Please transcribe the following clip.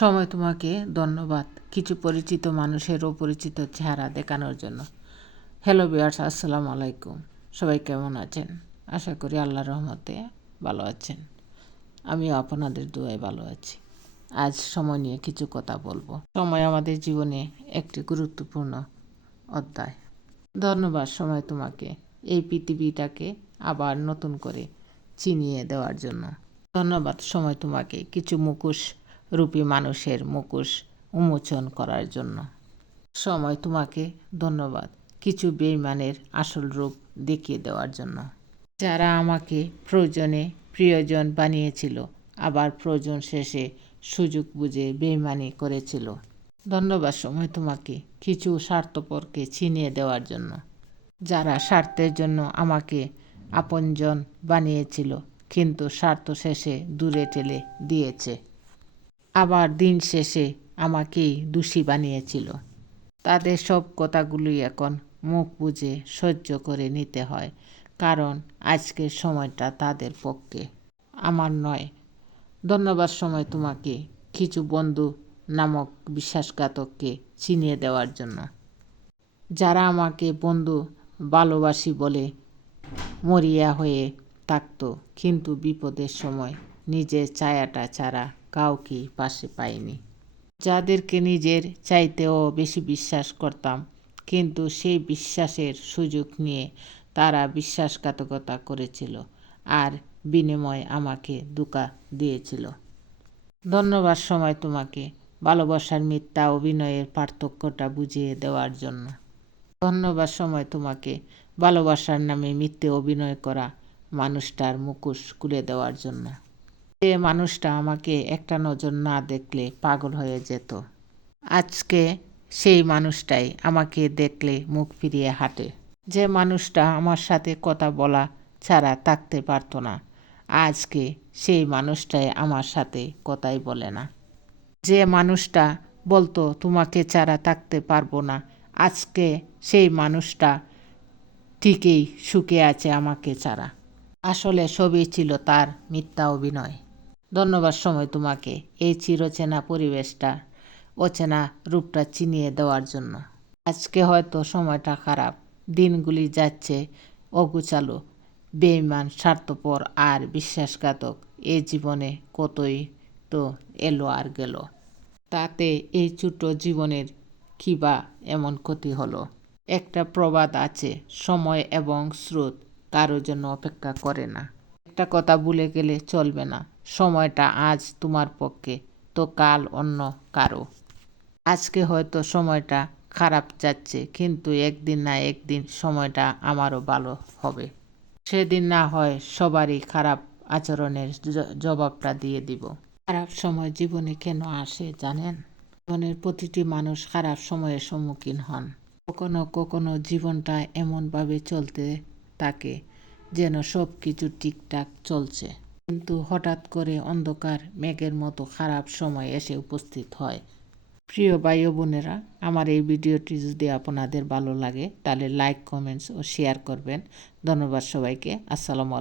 সময় তোমাকে ধন্যবাদ কিছু পরিচিত মানুষের অপরিচিত চেহারা দেখানোর জন্য। হ্যালো ভিউয়ার্স, আসসালামু আলাইকুম। সবাই কেমন আছেন? আশা করি আল্লাহর রহমতে ভালো আছেন। আমিও আপনাদের দোয়ায় ভালো আছি। আজ সময় নিয়ে কিছু কথা বলবো। সময় আমাদের জীবনে একটি গুরুত্বপূর্ণ অধ্যায়। ধন্যবাদ সময় তোমাকে এই পৃথিবীটাকে আবার নতুন করে চিনিয়ে দেওয়ার জন্য। ধন্যবাদ সময় তোমাকে কিছু মুখোশ রূপী মানুষের মুখোশ উন্মোচন করার জন্য। সময় তোমাকে ধন্যবাদ কিছু বেঈমানের আসল রূপ দেখিয়ে দেওয়ার জন্য। যারা আমাকে প্রয়োজনে প্রিয়জন বানিয়েছিল, আবার প্রয়োজন শেষে সুযোগ বুঝে বেঈমানি করেছিল। ধন্যবাদ সময় তোমাকে কিছু স্বার্থপরকে ছিনিয়ে দেওয়ার জন্য। যারা স্বার্থের জন্য আমাকে আপনজন বানিয়েছিল, কিন্তু স্বার্থ শেষে দূরে ঠেলে দিয়েছে। আবার দিন শেষে আমাকেই দোষী বানিয়েছিল। তাদের সব কথাগুলি এখন মুখ বুজে সহ্য করে নিতে হয়, কারণ আজকের সময়টা তাদের পক্ষে, আমার নয়। ধন্যবাদ সময় তোমাকে কিছু বন্ধু নামক বিশ্বাসঘাতককে চিনিয়ে দেওয়ার জন্য। যারা আমাকে বন্ধু ভালোবাসি বলে মরিয়া হয়ে থাকতো, কিন্তু বিপদের সময় নিজের ছায়াটা ছাড়া কাউকে পাশে পাইনি। যাদেরকে নিজের চাইতেও বেশি বিশ্বাস করতাম, কিন্তু সেই বিশ্বাসের সুযোগ নিয়ে তারা বিশ্বাসঘাতকতা করেছিল আর বিনিময়ে আমাকে ধোঁকা দিয়েছিল। ধন্যবাদ সময় তোমাকে ভালোবাসার মিথ্যা অভিনয়ের পার্থক্যটা বুঝিয়ে দেওয়ার জন্য। ধন্যবাদ সময় তোমাকে ভালোবাসার নামে মিথ্যে অভিনয় করা মানুষটার মুখোশ খুলে দেওয়ার জন্য। যে মানুষটা আমাকে একটা নজর না দেখলে পাগল হয়ে যেত, আজকে সেই মানুষটাই আমাকে দেখলে মুখ ফিরিয়ে হাঁটে। যে মানুষটা আমার সাথে কথা বলা ছাড়া থাকতে পারতো না, আজকে সেই মানুষটাই আমার সাথে কথাই বলে না। যে মানুষটা বলতো তোমাকে ছাড়া থাকতে পারবো না, আজকে সেই মানুষটা ঠিকই সুখে আছে আমাকে ছাড়া। আসলে সবই ছিল তার মিথ্যা অভিনয়। ধন্যবাদ সময় তোমাকে এই চিরচেনা পরিবেশটা অচেনা রূপটা চিনিয়ে দেওয়ার জন্য। আজকে হয়তো সময়টা খারাপ, দিনগুলি যাচ্ছে অগুচালো, বেঈমান, স্বার্থপর আর বিশ্বাসঘাতক এ জীবনে কতই তো এলো আর গেল। তাতে এই ছোট জীবনের কী বা এমন ক্ষতি হলো? একটা প্রবাদ আছে, সময় এবং স্রোত কারো জন্য অপেক্ষা করে না। একটা কথা ভুলে গেলে চলবে না, সময়টা আজ তোমার পক্ষে তো কাল অন্য কারো। আজকে হয়তো সময়টা খারাপ যাচ্ছে, কিন্তু একদিন না একদিন সময়টা আমারও ভালো হবে। সেদিন না হয় সবারই খারাপ আচরণের জবাবটা দিয়ে দিব। খারাপ সময় জীবনে কেন আসে জানেন? জীবনের প্রতিটি মানুষ খারাপ সময়ের সম্মুখীন হন। কখনো কখনো জীবনটা এমনভাবে চলতে থাকে যেন সব কিছু ঠিকঠাক চলছে, কিন্তু হঠাৎ করে অন্ধকার মেঘের মতো খারাপ সময় এসে উপস্থিত হয়। প্রিয় ভাই ও বোনেরা, আমার এই ভিডিওটি যদি আপনাদের ভালো লাগে তাহলে লাইক, কমেন্টস ও শেয়ার করবেন। ধন্যবাদ সবাইকে। আসসালামু আলাইকুম।